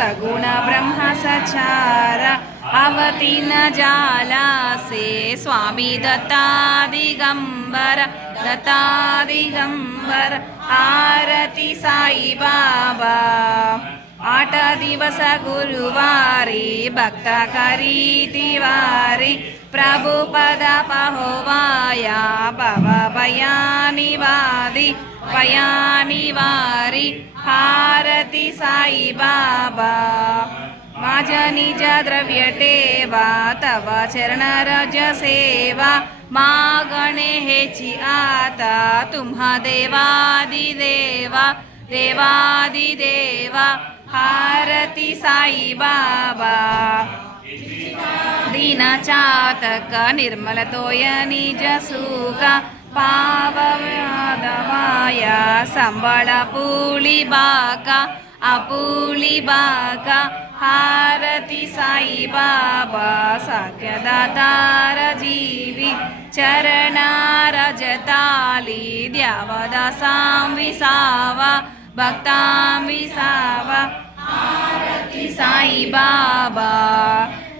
సగుణ బ్రహ్మ సచార అవతిన జాలాసే స్వామి దత్తాదిగంబర దత్తాదిగంబర ఆరతి సాయి బాబా ಆಟ ದಿವಸ ಗುರುವಾರಿ ಭಕ್ತ ಕರೀತಿವಾರಿ ಪ್ರಭುಪದ ಪಹೋವಾಯ ಭವ ಭಯ निवादि पयानिवारि हारती सायबाबा माजनिज द्रव्यटेवा तव चरणरज सेवा। मा गणे हे आता तुम्हा देवादिदेवा देवादिदेवा भारति साई बाबा। దీనచాతక నిర్మలతోయ నిజ సూక పావయాదవాయ సంబళ పూలిబాక అపూలిబాక హారతి సాయి బాబా సఖ్యదాతార జీవి చరణారజతాళి ద్యావదాసాం విసావ భక్తాం విసావ హారతి సాయి బాబా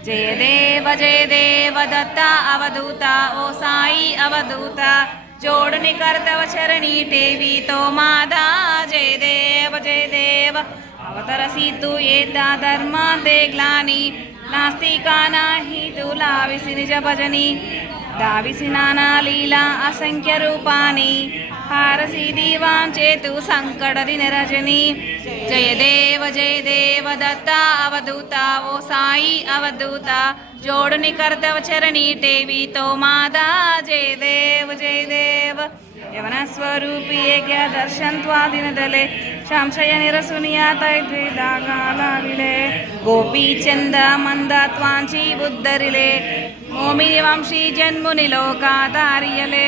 జయ దేవ జయ దేవ దత్త అవధూత ఓ సాయి అవధూత జోడుని కర్తవ చరణి టేవి తో మాదా జయ దేవ జయ దేవ అవతర సీతు ఏతా ధర్మా దేగ్లాని నాస్తికానా హీతులా విసి నిజ భజని దావిసి నానా లీలా అసంఖ్య రూపాని హారసి దీవాం సంకడది నిరజని జయదేవ जय देवदत्ता अवधूता ओ साई अवधूता जोड़नी कर्तव चरणी देवी तो माता जय देव जय देव यवन स्वरूपी एक दर्शन त्वादिनदले संशय निरसुनियातैद्विदागालाविले गोपी चंद मंद त्वांची बुद्धरिले मोमिनि वंशी जन्मुनि लोकातारियले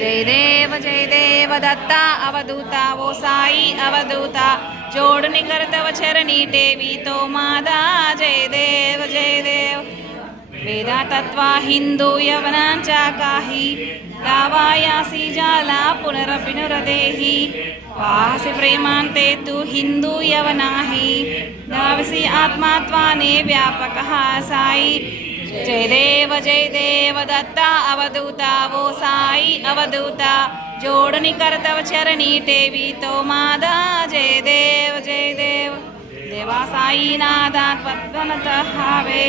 जय देव जय देव दत्ता, अवधूता वो साई, अवधूता। जोडणी करतव चरणी टेवी तो मादा। जय देव जय देव वेदा तत्वा हिंदू यवनांच्या काही। गावायासी जाला पुनरपि नुरदेही वाहसी प्रेमांते तू हिंदू यवनाही। गावसी आत्मात्वाने व्यापक हा साई। जय देव जय देव दत्ता अवधूता वो साई अवधूता। जोडणी करतव चरणी टेवी तो मादा। जय देव जय देव। देवा साई नादा त्वद्वनत हावे।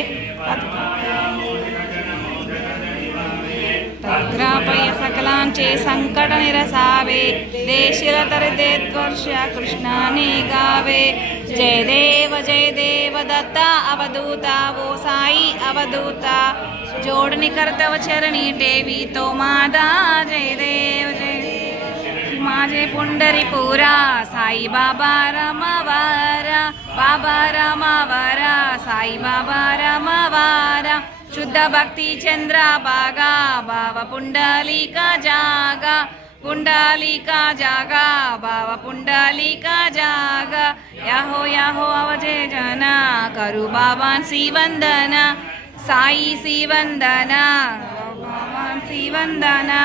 तत्रापय सकलांचे संकट निरसावे। देशील तर देत्वर्ष कृष्णाने गावे। జయ దేవ జయ దేవ దత్త అవధూత ఓ సాయి అవధూత. జోడని కర్తవ చరణి దేవి తో మాదా జయ దేవ జయ మాజే పుండరి పూరా సాయి బాబా రమవారా బాబా రమవారా సాయి బాబా రమవారా. శుద్ధ భక్తి చంద్ర బాగా భావ పుండలిక జాగా. पुंडलिका जागा बाबा पुंडलिका जागा याहो याहो अवजे जना करू बाबांसी वंदना साई सी वंदना बाबांसी वंदना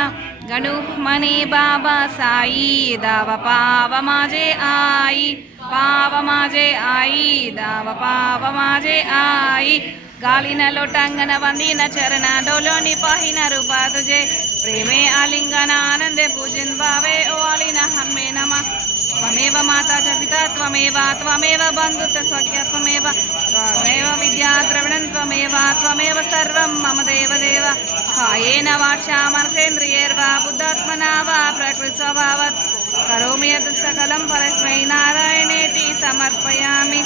गणू मने बाबा साई दाव पाव माझे आई पाव माझे आई दाव पाव माझे आई गालिन लोटांगण वंदिन चरण डोलोनी पाहिन रूपा ప్రేమే ఆలింగన ఆనందే పూజిన్ భావే ఓ ఆలిన హమ్మే నమ త్వమేవ మాతా చ పితా త్వమేవ త్వమేవ బంధుత స్వక్య త్వమేవ త్వమేవ విద్యా ద్రవిణం త్వమేవ త్వమేవ సర్వం మమ దేవదేవ కాయేన వాక్షా మనసేంద్రియర్వా బుద్ధాత్మనా వా ప్రకృతి స్వభావత్ కరోమి యత్ సకలం పరస్మై నారాయణేతి సమర్పయామి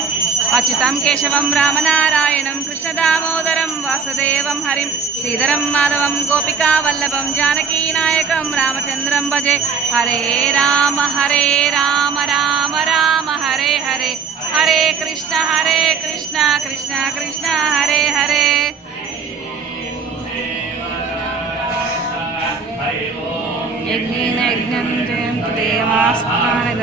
అచ్యుతం కేశవం రామనారాయణం కృష్ణదామోదరం వాసుదేవం హరిం శ్రీధరం మాధవం గోపికా వల్లభం జానకీ నాయకం రామచంద్రం భజే. హరే రామ హరే రామ రామ రామ హరే హరే. హరే కృష్ణ హరే కృష్ణ కృష్ణ కృష్ణ హరే హరే. యజ్ఞం देवास्त्राणि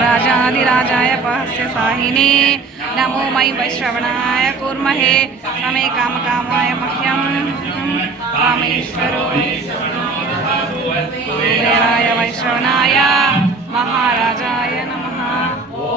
राजाधिराजाय पहस्य साहिने, नमो मयि वैश्रवणाय कुर्महे, समे कामकामाय मह्यं कामेश्वरो वैश्रवणाय, महाराजाय नमः।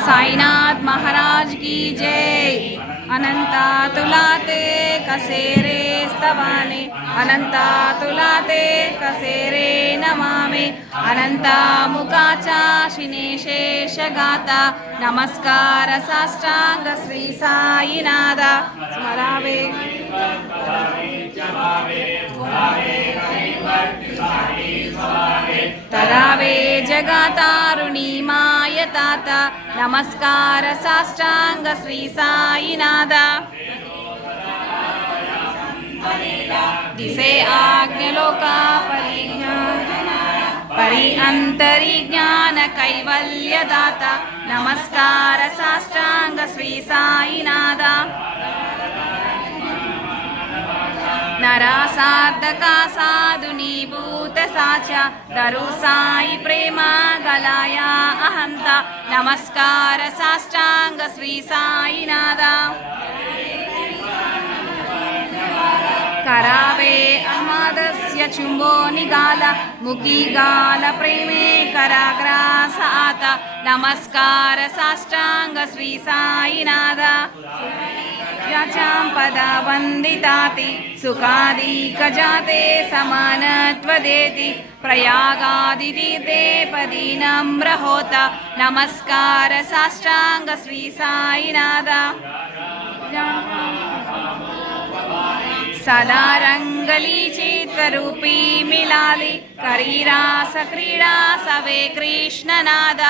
साईनाथ महाराज की जय। अनंता तुलाते कसेरे स्तवाने। अनंता तुलाते कसेरे नमामि। अनंता मुकाचा शिनेशेष गाता। नमस्कार साष्टांग श्री साईनाथ। स्मरावे। तरावे जगातारुणी मायतात नमस्कार साष्टांग श्री साईनाथ दिसे आज्ञलोका परिज्ञान परि अंतरिज्ञान कैवल्यदाता नमस्कार साष्टांग श्री साईनाथ नरा साधका साधुनीभूत साचा दरु साई प्रेमा गलाया अहंता नमस्कार साष्टांग श्री साईनाथ करावे अहमदस्य चुम्बो निगाल मुखी गाल प्रेमे कराग्रास आता नमस्कार साष्टांग श्री साईनाथ याचां पदा वन्दिताति सुखादिकजाते समानत्वदेति प्रयागादितीर्थे पदी नम्रहोत नमस्कार साष्टांग श्री साईनाथ सदा रङ्गली चित्ररूपी मिलाली करीरास क्रीडा सवे कृष्णनाद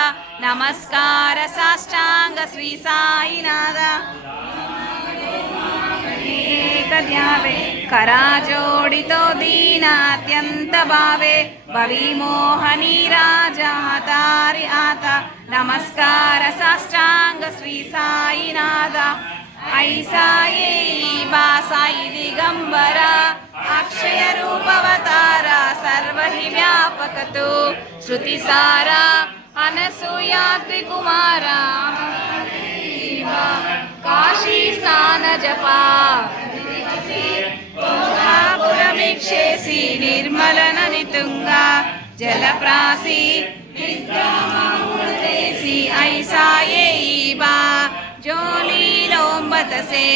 नमस्कार साष्टांग श्री साईनाथ ಏಕದ್ಯಾವೆ ಕರಾಜೋಡಿತೋ ದೀನಾತ್ಯಂತ ಭಾವೆ ಭವಿ ಮೋಹನಿ ರಾಜ ತಾರಿ ಆತ ನಮಸ್ಕಾರ ಸಾಷ್ಟಾಂಗ ಶ್ರೀ ಸಾಯಿನಾದ ಐ ಸಾಯಿ ಬಾ ಸಾಯಿ ದಿಗಂಬರ ಅಕ್ಷಯ ರೂಪವತಾರ ಸರ್ವಹಿ ವ್ಯಾಪಕತು ಶ್ರುತಿ ಸಾರ ಅನಸೂಯಾದ್ರಿ ಕುಮಾರ ಕಾಶಿ ಸ್ನಾನ ಜಪ పురమిక్షేసి నిర్మలన నితుంగా జలప్రాసి నిద్రామూర్తేసి ఐసాయే బా జోలీలోంబతసే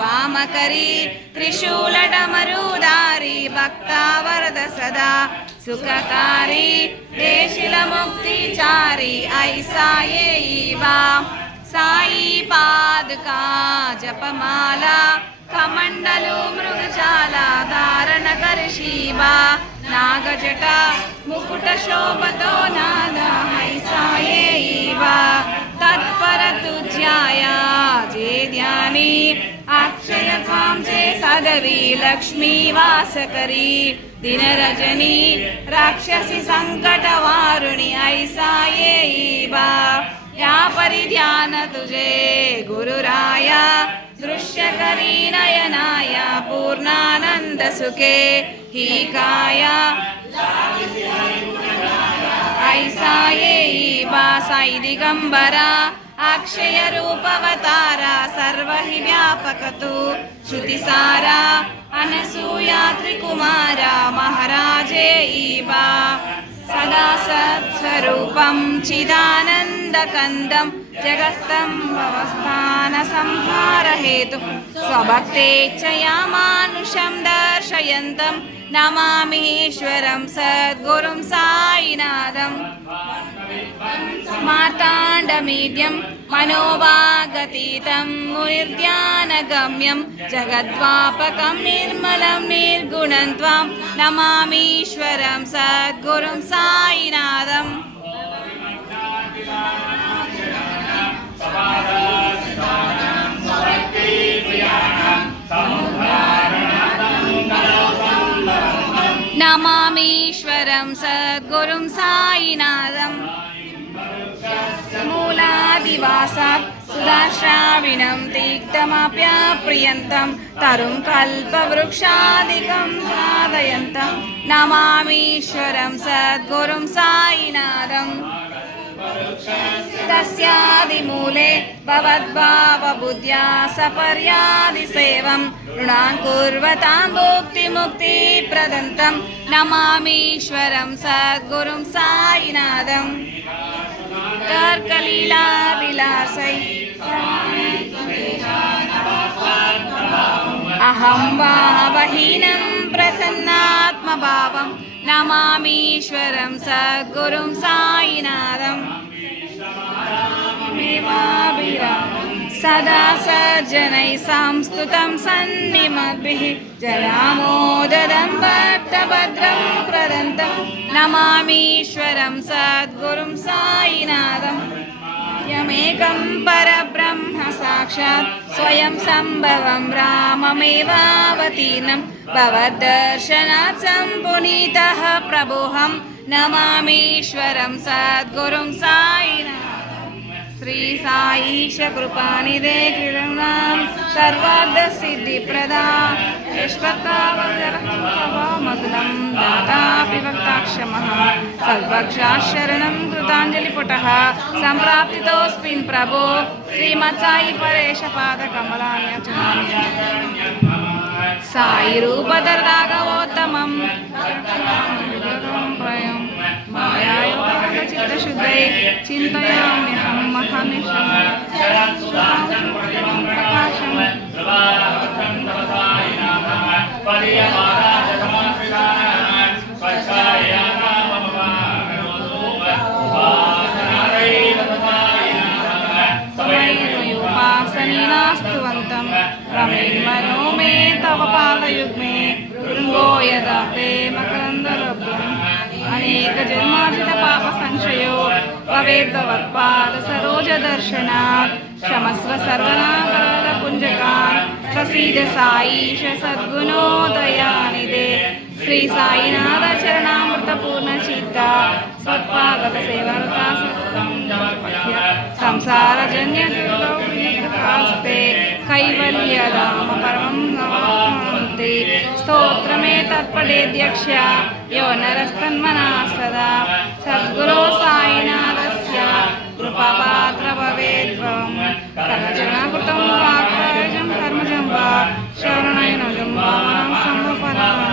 వామకరి త్రిశూలడమరుదారి భక్తావరద సదా. సుఖకారి దేశిల ముక్తిచారి ఐసాయే బా సాయి పాదుకా జపమాలా కమండలు మృగజాల ధారణ కరిషీవా నాగజట ముకుట శోభతో నాద హై సాయేవా తత్పర తుజ్యాయ జేద్యాని అక్షయ త్వాం చే సదవి లక్ష్మీ వాసకరి దినరజని రాక్షసి సంకట వారుణి ఐసాయేవా या परिध्यान तुझे गुरुराय दृश्यकरी नयनाय पूर्णानन्दसुखे हीकाय। ऐसाये इवा दिगम्बरा अक्षयरूपवतारा सर्वैः व्यापकतु श्रुतिसारा अनसूया त्रिकुमारा महाराजे इवा सदा सत्स्वरूपं चिदानन्द चिदानन्दकन्दं जगस्तम्भवस्थानसंहारहेतुं स्वभक्तेच्छया मानुषं दर्शयन्तं नमामीश्वरं सद्गुरुं साईनाथम् मार्ताण्डमीड्यं मनोभागतीतं मुनिर्ध्यानगम्यं जगद्वापकं निर्मलं निर्गुणं त्वां नमामीश्वरं सद्गुरुं साईनाथम् नमामीश्वरं सद्गुरुं सायिनाथम् मूलादिवासात् सुदाश्राविणं तिक्तमप्यप्रियन्तं तरुं कल्पवृक्षादिकं साधयन्तं नमामीश्वरं सद्गुरुं सायिनाथम् तस्यादिमूले भवद्भावबुद्ध्या सपर्यादिसेवं ऋणान् कुर्वतां भुक्तिमुक्तिप्रदन्तं नमामीश्वरं सद्गुरुं साईनाथम्। कर्कलीलाविलासै अहं भावहीनं प्रसन्नात्मभावं नमामीश्वरं सद्गुरुं साईनाथम् सदा सज्जनैः संस्तुतं सन्निमद्भिः जनामोददं भक्तभद्रं प्रदन्तं नमामीश्वरं सद्गुरुं साईनाथम् मेकं परब्रह्म साक्षात् स्वयं सम्भवं राममेवावतीर्नं भवद्दर्शनात् सम्पुनीतः प्रभुहं नमामीश्वरं सद्गुरुं सायिन श्रीसाईशकृपानि देखिरूतिप्रदा याजरं मधुलं दाता భక్తాక్షమः సద్భక్షాశరణం కృతాంజలిపుటः సంప్రాప్తితోస్మిన్ ప్రభో శ్రీమత్సాయి పరేష పాదకమలాన్యచుమామ్య సాయి రూపదర్రాఘవోత్తమం మాయాయోగచిత్తశుద్ధై చింతయామ్యహం మహమిషం ప్రకాశం యదా ప్రేమ కరందలబ్ధం అనేక జన్మార్జిత పాప సంశయో భవేద్భవత్పాద సరోజ దర్శన క్షమస్వ సర్వనాకరాల పుంజకాన్. ప్రసీద సాయిష సద్గుణోదయానిదే. శ్రీ సాయినాథ చరణామృత పూర్ణ చిత్త స్వత్పాదక సేవరతా సంసార జన్య కైవల్య రామ పరమం नमान्ते स्तोत्रमे तत्पदेध्यक्ष यो नरस्तन्मना सदा सद्गुरो साईनाथस्य कृपापात्र भवेद्वं कर्मचरणाकृतं वाक्प्रयोजं कर्मजं वा शरणयनजं वामनं सम्भपरामं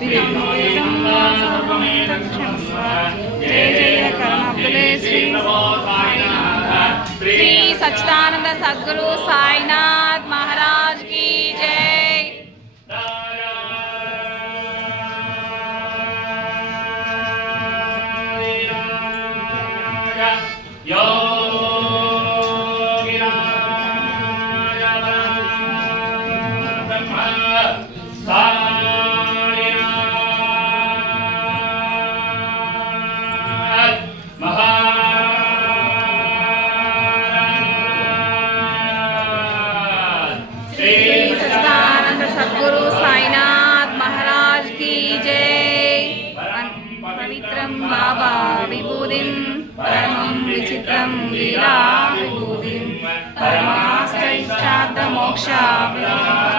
विदं सर्वं तत्क्षमस्व जय जय करुणाब्दुले श्री साईनाथ श्री सच्चिदानंद सद्गुरु साईनाथ が मोक्षवि